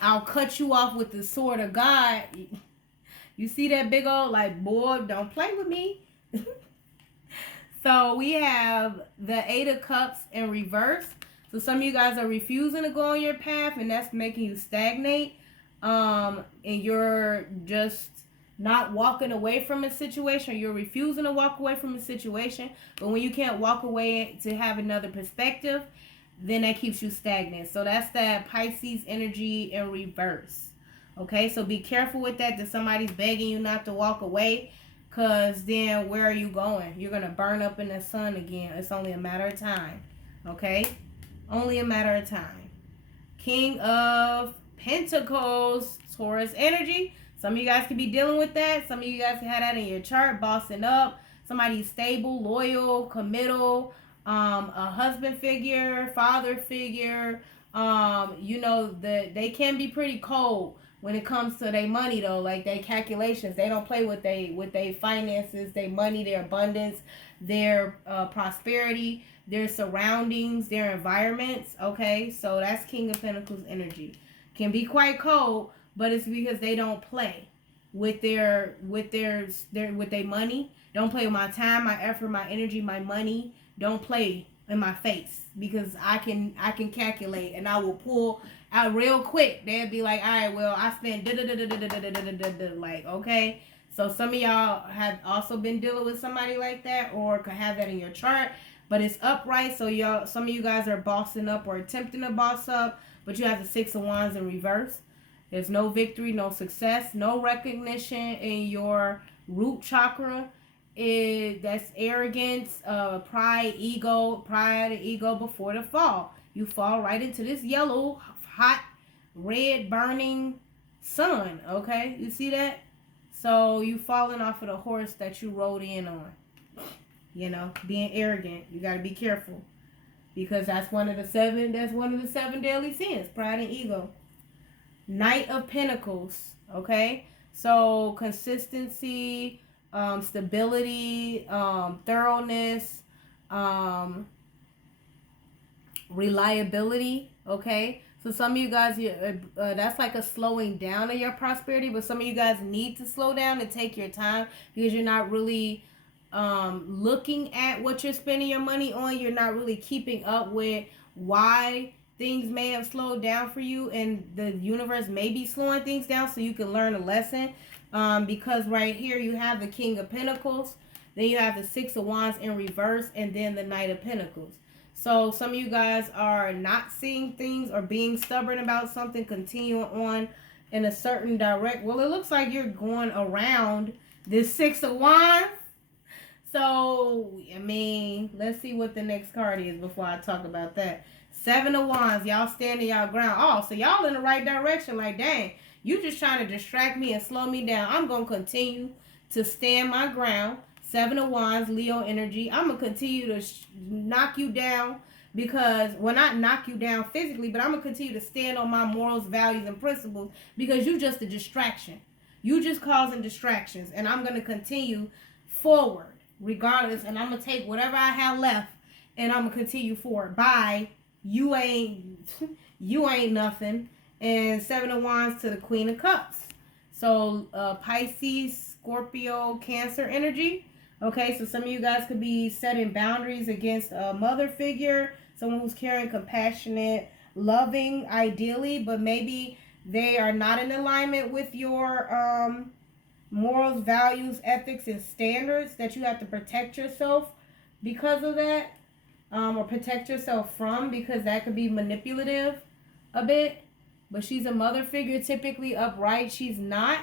I'll cut you off with the sword of God. You see that big old, like, boy, don't play with me. So we have the Eight of Cups in reverse. So some of you guys are refusing to go on your path, and that's making you stagnate. And you're just not walking away from a situation. You're refusing to walk away from a situation. But when you can't walk away to have another perspective, then that keeps you stagnant. So that's that Pisces energy in reverse. Okay, so be careful with that. That somebody's begging you not to walk away, because then where are you going? You're going to burn up in the sun again. It's only a matter of time. Okay, only a matter of time. King of Pentacles, Taurus energy. Some of you guys could be dealing with that. Some of you guys can have that in your chart, bossing up. Somebody's stable, loyal, committal, a husband figure, father figure. You know, they can be pretty cold when it comes to their money, though. Like their calculations, they don't play with their finances, their money, their abundance, their prosperity, their surroundings, their environments. Okay, so that's King of Pentacles energy. Can be quite cold, but it's because they don't play with their money. Don't play with my time, my effort, my energy, my money. Don't play in my face, because I can calculate, and I will pull out real quick. They'll be like, all right, well, I spent like, okay. So some of y'all have also been dealing with somebody like that, or could have that in your chart, but it's upright. So some of you guys are bossing up or attempting to boss up, but you have the Six of Wands in reverse. There's no victory, no success, no recognition in your root chakra. That's arrogance, pride, ego before the fall. You fall right into this yellow, hot, red, burning sun. Okay, you see that? So you falling off of the horse that you rode in on. You know, being arrogant. You got to be careful, because that's one of the seven. That's one of the seven deadly sins: pride and ego. Knight of Pentacles. Okay, so consistency, stability, thoroughness, reliability. Okay, so some of you guys, that's like a slowing down of your prosperity, but some of you guys need to slow down and take your time, because you're not really looking at what you're spending your money on. You're not really keeping up with why things may have slowed down for you, and the universe may be slowing things down so you can learn a lesson. Because right here you have the King of Pentacles, then you have the Six of Wands in reverse, and then the Knight of Pentacles. So some of you guys are not seeing things or being stubborn about something, continuing on in a certain well, it looks like you're going around this Six of Wands. So, I mean, let's see what the next card is before I talk about that. Seven of Wands, y'all standing y'all ground. Oh, so y'all in the right direction. Like, dang, you just trying to distract me and slow me down. I'm going to continue to stand my ground. Seven of Wands, Leo energy. I'm going to continue to knock you down, because, well, not knock you down physically, but I'm going to continue to stand on my morals, values, and principles, because you just a distraction. You just causing distractions, and I'm going to continue forward regardless, and I'm going to take whatever I have left, and I'm going to continue forward. Bye. You ain't nothing. And Seven of Wands to the Queen of Cups. So Pisces, Scorpio, Cancer energy. Okay, so some of you guys could be setting boundaries against a mother figure, someone who's caring, compassionate, loving, ideally, but maybe they are not in alignment with your morals, values, ethics, and standards, that you have to protect yourself because of that. Or protect yourself from, because that could be manipulative a bit. But she's a mother figure, typically upright. She's not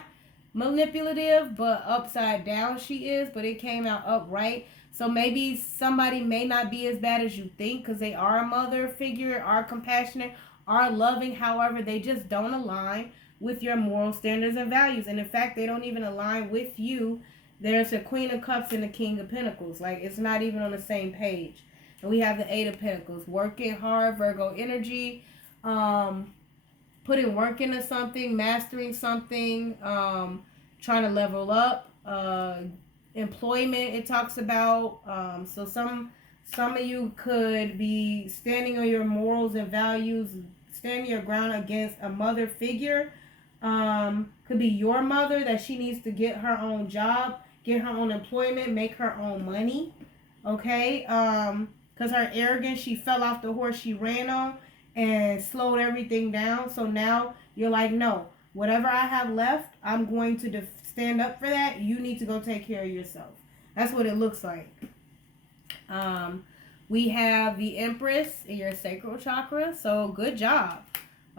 manipulative, but upside down she is, but it came out upright. So maybe somebody may not be as bad as you think, because they are a mother figure, are compassionate, are loving. However, they just don't align with your moral standards and values. And in fact, they don't even align with you. There's a Queen of Cups and a King of Pentacles. Like, it's not even on the same page. And we have the Eight of Pentacles. Working hard, Virgo energy. Putting work into something, mastering something, trying to level up. Employment, it talks about. So some of you could be standing on your morals and values, stand your ground against a mother figure. Could be your mother, that she needs to get her own job, get her own employment, make her own money. Okay. Because her arrogance, she fell off the horse she ran on and slowed everything down. So now you're like, no, whatever I have left, I'm going to stand up for that. You need to go take care of yourself. That's what it looks like. We have the Empress in your sacral chakra. So good job.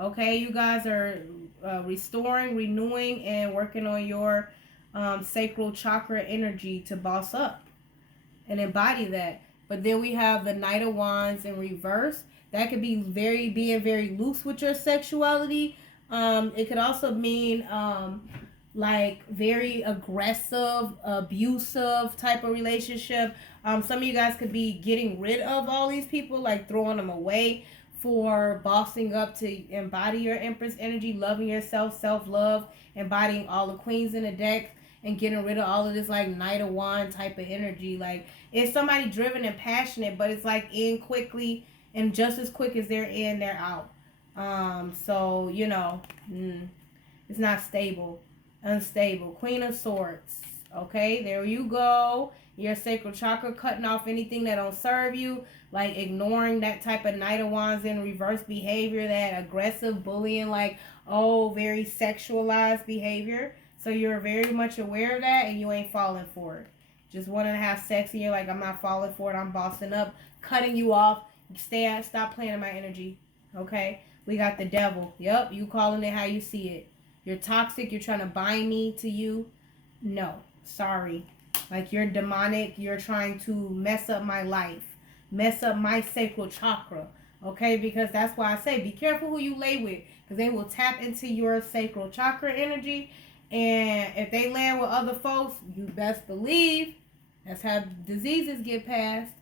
Okay, you guys are restoring, renewing, and working on your sacral chakra energy to boss up and embody that. But then we have the Knight of Wands in reverse. That could be being very loose with your sexuality. It could also mean like very aggressive, abusive type of relationship. Some of you guys could be getting rid of all these people, like throwing them away for bossing up to embody your Empress energy, loving yourself, self-love, embodying all the queens in the deck, and getting rid of all of this like Knight of Wands type of energy. Like it's somebody driven and passionate, but it's like in quickly, and just as quick as they're in, they're out. So you know, it's not stable, unstable. Queen of Swords. Okay, there you go. Your sacral chakra, cutting off anything that don't serve you, like ignoring that type of Knight of Wands in reverse behavior, that aggressive bullying, like very sexualized behavior. So you're very much aware of that, and you ain't falling for it. Just wanting to have sex, and you're like, I'm not falling for it. I'm bossing up, cutting you off. Stop playing in my energy. Okay. We got the Devil. Yep, you calling it how you see it. You're toxic. You're trying to bind me to you. No, sorry. Like you're demonic. You're trying to mess up my life, mess up my sacral chakra. Okay, because that's why I say be careful who you lay with, because they will tap into your sacral chakra energy. And if they land with other folks, you best believe that's how diseases get passed.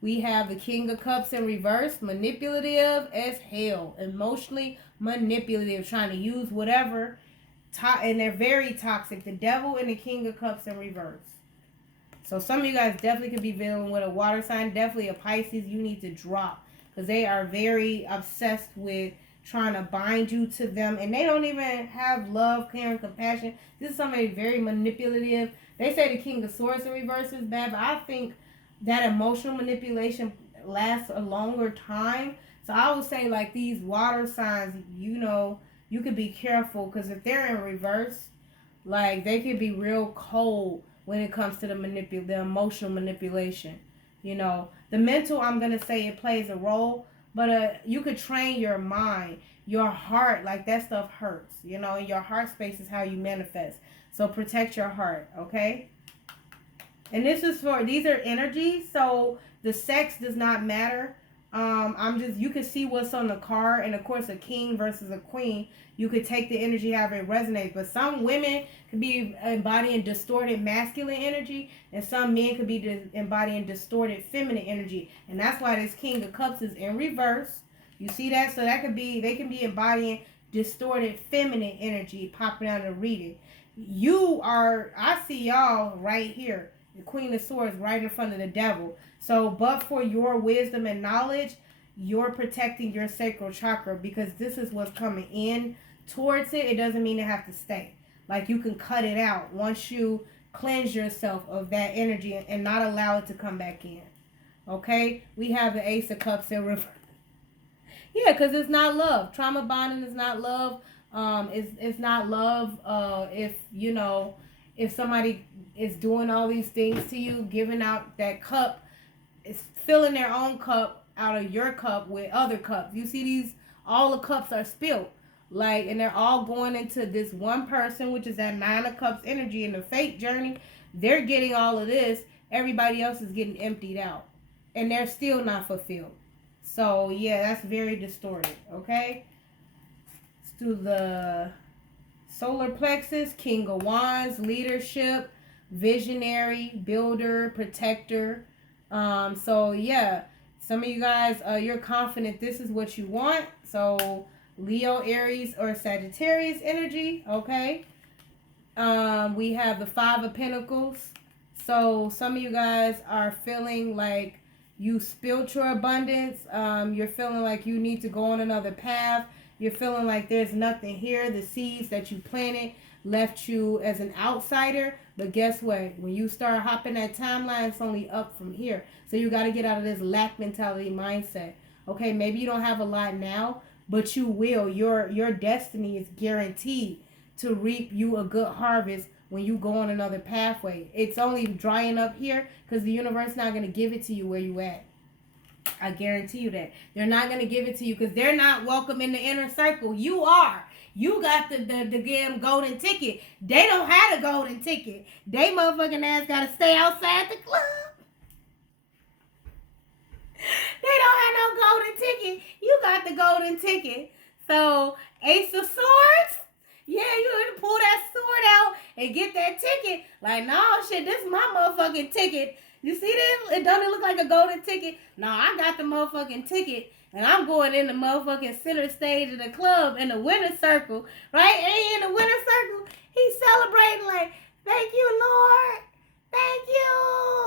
We have the King of Cups in reverse, manipulative as hell, emotionally manipulative, trying to use whatever, and they're very toxic. The Devil and the King of Cups in reverse. So some of you guys definitely could be dealing with a water sign, definitely a Pisces. You need to drop, because they are very obsessed with trying to bind you to them, and they don't even have love, care, and compassion. This is somebody very manipulative. They say the King of Swords in reverse is bad, but I think that emotional manipulation lasts a longer time. So I would say like these water signs, you know, you could be careful, because if they're in reverse, like they could be real cold when it comes to the emotional manipulation. You know, the mental, I'm gonna say it plays a role, but you could train your mind, your heart. Like that stuff hurts, you know, and your heart space is how you manifest. So protect your heart, okay? And these are energies, so the sex does not matter. You can see what's on the card, and of course a king versus a queen, you could take the energy however it resonates. But some women could be embodying distorted masculine energy, and some men could be embodying distorted feminine energy. And that's why this King of Cups is in reverse. You see that? So they can be embodying distorted feminine energy popping out of the reading. I see y'all right here. The Queen of Swords right in front of the Devil. So, but for your wisdom and knowledge, you're protecting your sacral chakra, because this is what's coming in towards it. It doesn't mean it have to stay. Like you can cut it out once you cleanse yourself of that energy and not allow it to come back in. Okay? We have the Ace of Cups in reverse. Yeah, because it's not love. Trauma bonding is not love. It's not love. If somebody is doing all these things to you, giving out that cup, is filling their own cup out of your cup with other cups. You see all the cups are spilled. Like, and they're all going into this one person, which is that Nine of Cups energy in the fate journey. They're getting all of this. Everybody else is getting emptied out. And they're still not fulfilled. So, yeah, that's very distorted. Okay? Let's do the solar plexus, King of Wands, leadership, visionary, builder, protector. So yeah, some of you guys, you're confident this is what you want. So Leo, Aries, or Sagittarius energy. Okay. We have the Five of Pentacles. So some of you guys are feeling like you spilled your abundance. You're feeling like you need to go on another path. You're feeling like there's nothing here. The seeds that you planted left you as an outsider. But guess what? When you start hopping that timeline, it's only up from here. So you got to get out of this lack mentality mindset. Okay, maybe you don't have a lot now, but you will. Your destiny is guaranteed to reap you a good harvest when you go on another pathway. It's only drying up here because the universe is not going to give it to you where you at. I guarantee you that. They're not going to give it to you because they're not welcome in the inner circle. You are. You got the damn golden ticket. They don't have a golden ticket. They motherfucking ass got to stay outside the club. They don't have no golden ticket. You got the golden ticket. So, Ace of Swords. Yeah, you gonna pull that sword out and get that ticket. Like, no, shit, this is my motherfucking ticket. You see this? It don't look like a golden ticket. No, I got the motherfucking ticket. And I'm going in the motherfucking center stage of the club in the winner circle. Right? And he in the winner circle. He's celebrating like, thank you, Lord. Thank you.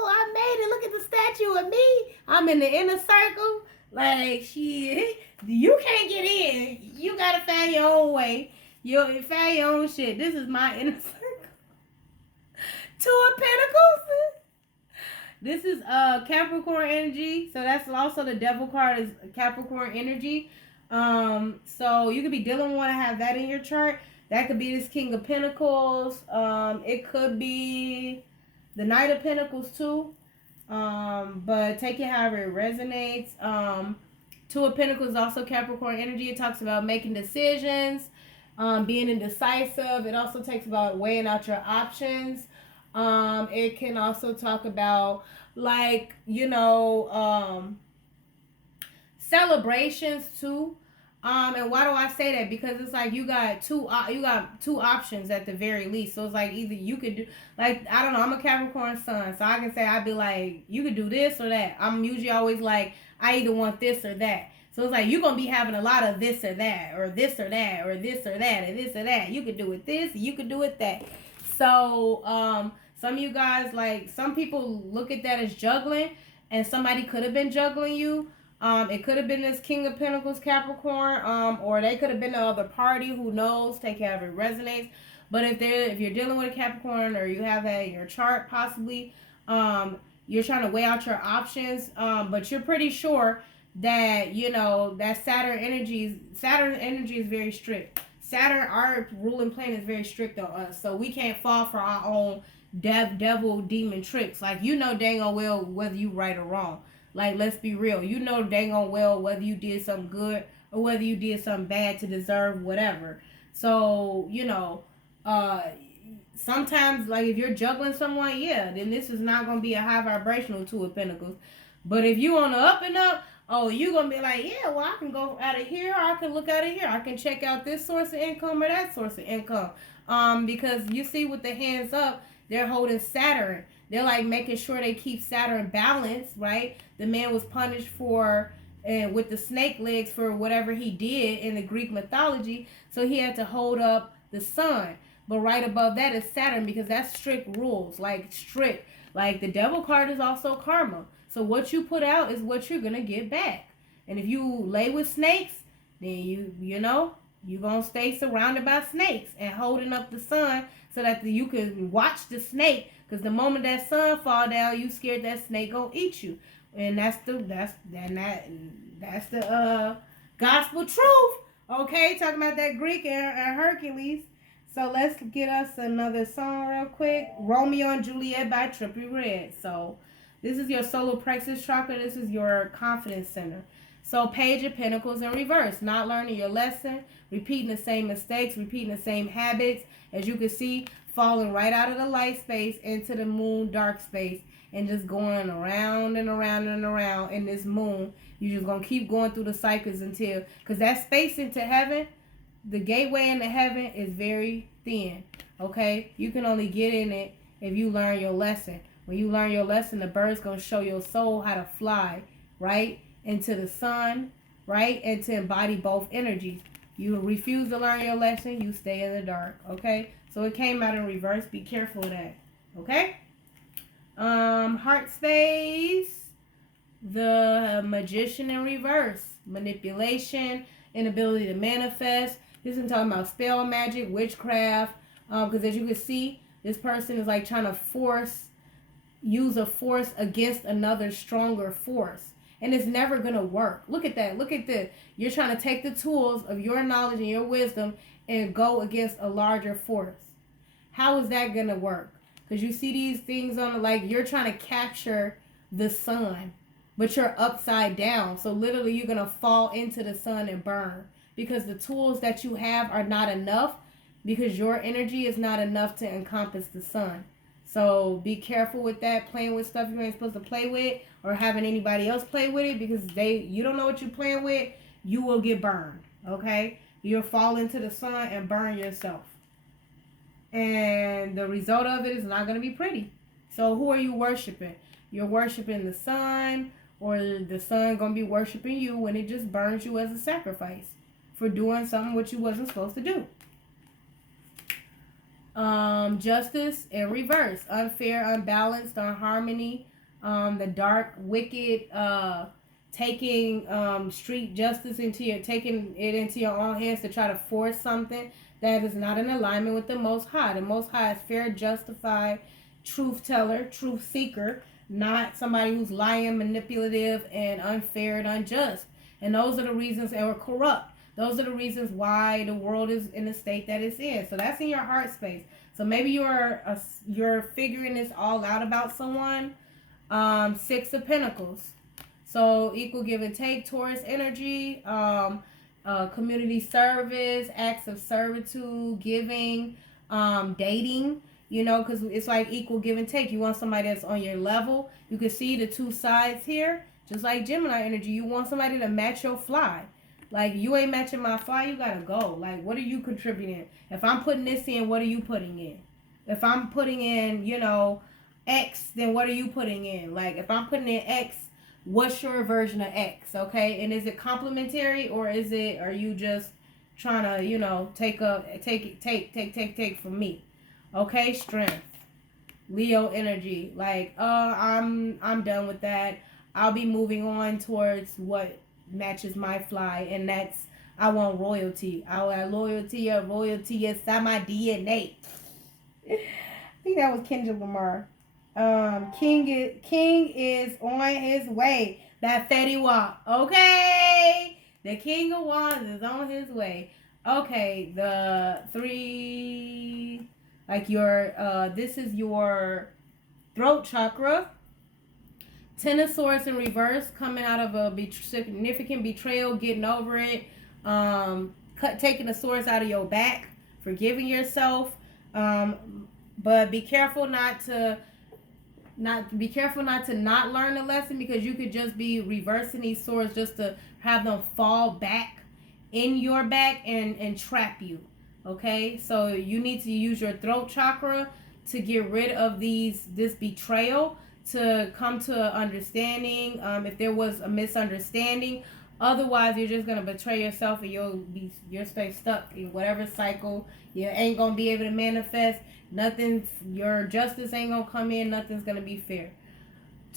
I made it. Look at the statue of me. I'm in the inner circle. Like, shit. You can't get in. You gotta find your own way. You find your own shit. This is my inner circle. Two of Pentacles. This is Capricorn energy. So that's also the devil card is Capricorn energy. So you could be dealing with one and have that in your chart. That could be this King of Pentacles. It could be the Knight of Pentacles too. But take it however it resonates. Two of Pentacles is also Capricorn energy. It talks about making decisions, being indecisive. It also talks about weighing out your options. It can also talk about like, you know, celebrations too. And why do I say that? Because it's like you got two options at the very least. So it's like either you could do, like, I don't know, I'm a Capricorn sun, so I can say I'd be like, you could do this or that. I'm usually always like, I either want this or that. So it's like you're gonna be having a lot of this or that, or this or that, or this or that, and this or that. You could do it this, you could do it that. So some of you guys, like, some people look at that as juggling, and somebody could have been juggling you. It could have been this King of Pentacles Capricorn, or they could have been the other party. Who knows? Take care of it resonates. But if you're dealing with a Capricorn, or you have that in your chart, possibly, you're trying to weigh out your options, but you're pretty sure that, you know, that Saturn energy is very strict. Saturn, our ruling plane, is very strict on us, so we can't fall for our own devil demon tricks. Like, you know dang on well whether you right or wrong. Like, let's be real. You know dang on well whether you did something good or whether you did something bad to deserve whatever. So, you know, sometimes, like, if you're juggling someone, yeah, then this is not going to be a high vibrational Two of Pentacles. But if you on the up and up, oh, you're going to be like, yeah, well, I can go out of here, or I can look out of here. I can check out this source of income or that source of income. Because you see with the hands up, they're holding Saturn. They're like making sure they keep Saturn balanced, right? The man was punished for, with the snake legs for whatever he did in the Greek mythology. So he had to hold up the sun. But right above that is Saturn, because that's strict rules, like strict. Like the devil card is also karma. So what you put out is what you're going to get back. And if you lay with snakes, then you know, you're going to stay surrounded by snakes and holding up the sun so that you can watch the snake. Because the moment that sun fall down, you scared that snake going to eat you. And that's the gospel truth. Okay, talking about that Greek and Hercules. So let's get us another song real quick. Romeo and Juliet by Trippie Redd. So this is your solar plexus chakra. This is your confidence center. So Page of Pentacles in reverse. Not learning your lesson. Repeating the same mistakes. Repeating the same habits. As you can see, falling right out of the light space into the moon dark space. And just going around and around and around in this moon. You're just going to keep going through the cycles until... Because that space into heaven, the gateway into heaven is very thin. Okay? You can only get in it if you learn your lesson. When you learn your lesson, the bird's going to show your soul how to fly, right? Into the sun, right? And to embody both energies. You refuse to learn your lesson, you stay in the dark, okay? So it came out in reverse. Be careful of that, okay? Heart space, the Magician in reverse. Manipulation, inability to manifest. This is talking about spell magic, witchcraft. Because as you can see, this person is like trying to use a force against another stronger force. And it's never going to work. Look at that. Look at this. You're trying to take the tools of your knowledge and your wisdom and go against a larger force. How is that going to work? Because you see these things on, like, you're trying to capture the sun, but you're upside down. So literally you're going to fall into the sun and burn. Because the tools that you have are not enough. Because your energy is not enough to encompass the sun. So be careful with that, playing with stuff you ain't supposed to play with, or having anybody else play with it, because you don't know what you're playing with, you will get burned, okay? You'll fall into the sun and burn yourself. And the result of it is not going to be pretty. So who are you worshiping? You're worshiping the sun, or the sun going to be worshiping you when it just burns you as a sacrifice for doing something which you wasn't supposed to do. Justice in reverse, unfair, unbalanced, unharmony, the dark, wicked, taking street justice taking it into your own hands to try to force something that is not in alignment with the Most High. The Most High is fair, justified, truth teller, truth seeker, not somebody who's lying, manipulative, and unfair and unjust. And those are the reasons, or corrupt. Those are the reasons why the world is in the state that it's in. So that's in your heart space. So maybe you're figuring this all out about someone. 6 of Pentacles. So equal give and take, Taurus energy, community service, acts of servitude, giving, dating, you know, because it's like equal give and take. You want somebody that's on your level. You can see the two sides here. Just like Gemini energy, you want somebody to match your fly. Like, you ain't matching my fly, you gotta go. Like, what are you contributing? If I'm putting this in, what are you putting in? If I'm putting in, you know, X, then what are you putting in? Like, if I'm putting in X, what's your version of X, okay? And is it complementary, or are you just trying to, you know, take from me? Okay, strength. Leo energy. Like, I'm done with that. I'll be moving on towards what matches my fly, and that's, I want royalty. I want loyalty or royalty inside my DNA. I think that was Kendrick Lamar. King is on his way. That Fetty Wap. Okay, the King of Wands is on his way. Okay, the 3, like your this is your throat chakra. 10 of Swords in reverse, coming out of a significant betrayal, getting over it, taking the swords out of your back, forgiving yourself, but be careful not to not learn the lesson, because you could just be reversing these swords just to have them fall back in your back and trap you. Okay, so you need to use your throat chakra to get rid of this betrayal, to come to an understanding, if there was a misunderstanding. Otherwise, you're just going to betray yourself, and you'll stay stuck in whatever cycle. You ain't going to be able to manifest nothing. Your justice ain't going to come in. Nothing's going to be fair.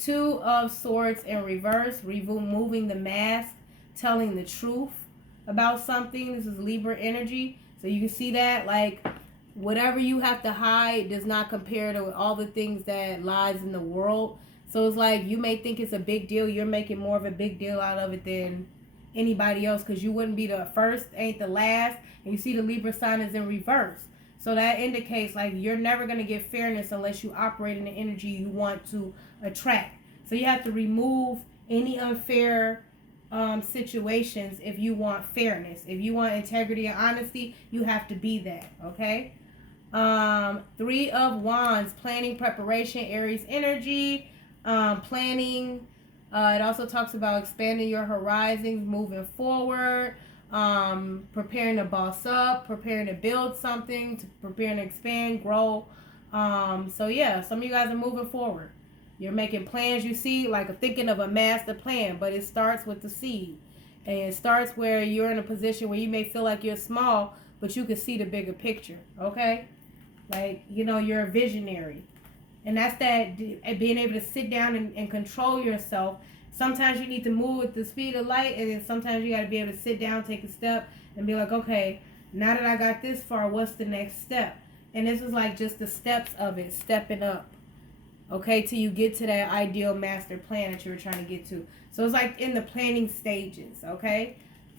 2 of Swords in reverse, removing the mask, telling the truth about something. This is Libra energy. So you can see that, like, whatever you have to hide does not compare to all the things that lies in the world. So it's like, you may think it's a big deal. You're making more of a big deal out of it than anybody else, because you wouldn't be the first, ain't the last. And you see the Libra sign is in reverse. So that indicates, like, you're never going to get fairness unless you operate in the energy you want to attract. So you have to remove any unfair situations if you want fairness. If you want integrity and honesty, you have to be that, okay? 3 of Wands, planning, preparation, Aries energy, planning. It also talks about expanding your horizons, moving forward, preparing to boss up, preparing to build something, preparing to expand, grow. So yeah, some of you guys are moving forward. You're making plans. You see, like, thinking of a master plan, but it starts with the seed. And it starts where you're in a position where you may feel like you're small, but you can see the bigger picture, okay? Like, you know, you're a visionary. And that's that, being able to sit down and control yourself Sometimes you need to move with the speed of light, and then sometimes you got to be able to sit down, take a step, and be like, okay, now that I got this far, what's the next step? And this is like just the steps of it, stepping up, okay, till you get to that ideal master plan that you were trying to get to. So it's like in the planning stages, okay?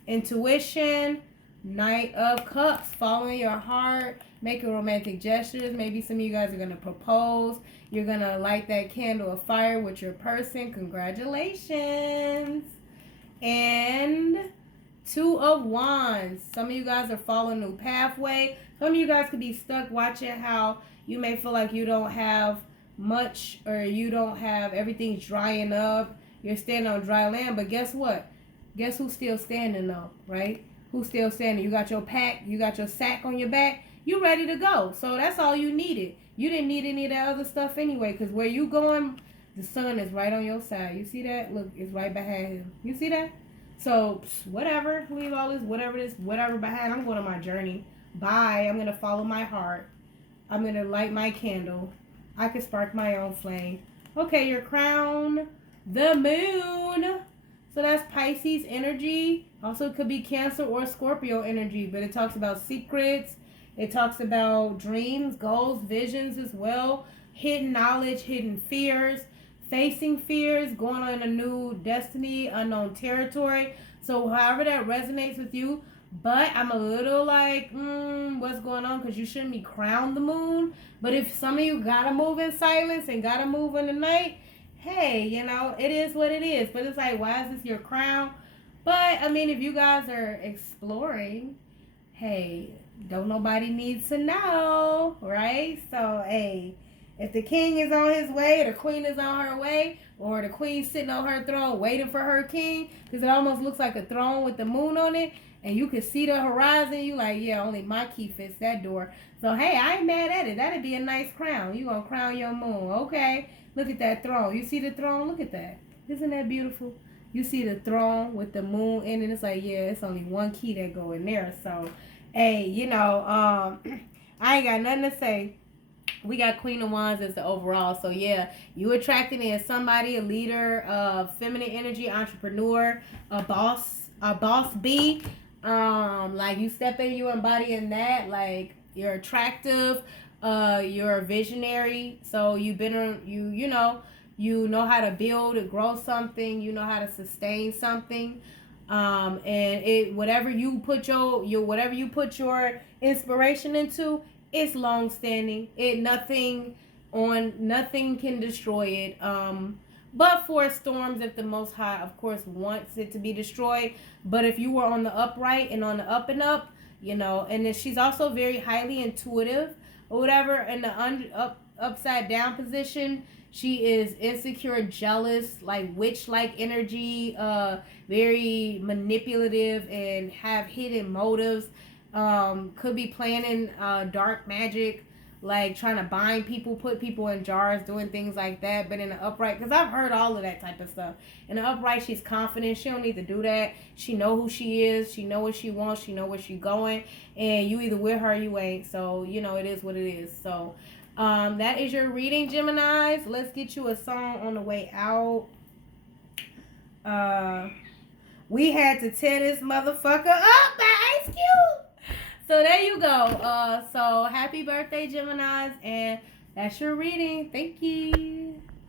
Intuition, Knight of Cups, following your heart, making romantic gestures. Maybe some of you guys are going to propose. You're going to light that candle of fire with your person. Congratulations. And Two of Wands. Some of you guys are following a new pathway. Some of you guys could be stuck watching how you may feel like you don't have much, or you don't have, everything's drying up. You're standing on dry land. But guess what? Guess who's still standing though, right? Who's still standing? You got your pack, you got your sack on your back, you ready to go. So that's all you needed. You didn't need any of that other stuff anyway, because where you going, the sun is right on your side. You see that? Look, it's right behind him. You see that? So whatever, leave all this, whatever behind. I'm going on my journey. Bye. I'm going to follow my heart. I'm going to light my candle. I can spark my own flame. Okay, your crown, the moon. So that's Pisces energy. Also, it could be Cancer or Scorpio energy, but it talks about secrets. It talks about dreams, goals, visions as well. Hidden knowledge, hidden fears, facing fears, going on a new destiny, unknown territory. So however that resonates with you. But I'm a little like, what's going on? Because you shouldn't be crowned the moon. But if some of you got to move in silence and got to move in the night, hey, you know, it is what it is. But it's like, why is this your crown? But, I mean, if you guys are exploring, hey, don't nobody needs to know, right? So, hey, if the king is on his way, the queen is on her way, or the queen sitting on her throne waiting for her king, because it almost looks like a throne with the moon on it, and you can see the horizon, you like, yeah, only my key fits that door. So, hey, I ain't mad at it. That'd be a nice crown. You gonna crown your moon, okay? Look at that throne. You see the throne? Look at that. Isn't that beautiful? You see the throne with the moon in it. It's like, yeah, it's only one key that go in there. So, hey, you know, I ain't got nothing to say. We got Queen of Wands as the overall. So, yeah, you attracting in somebody, a leader, feminine energy, entrepreneur, a boss bee. Like you step in, you embodying that. Like you're attractive. You're a visionary. So you've been, you know how to build and grow something. You know how to sustain something. And it, whatever you put your inspiration into, it's long standing. Nothing can destroy it. But for storms, if the Most High, of course, wants it to be destroyed. But if you were on the upright and on the up and up, you know, and then she's also very highly intuitive or whatever. In the upside down position, she is insecure, jealous, like witch-like energy, very manipulative, and have hidden motives. Could be planning dark magic, like trying to bind people, put people in jars, doing things like that. But in the upright, because I've heard all of that type of stuff. In the upright, she's confident. She don't need to do that. She know who she is. She know what she wants. She know where she going. And you either with her or you ain't. So, you know, it is what it is. So, that is your reading, Geminis. Let's get you a song on the way out. We had to tear this motherfucker up by Ice Cube. So there you go. So happy birthday, Geminis, and that's your reading. Thank you.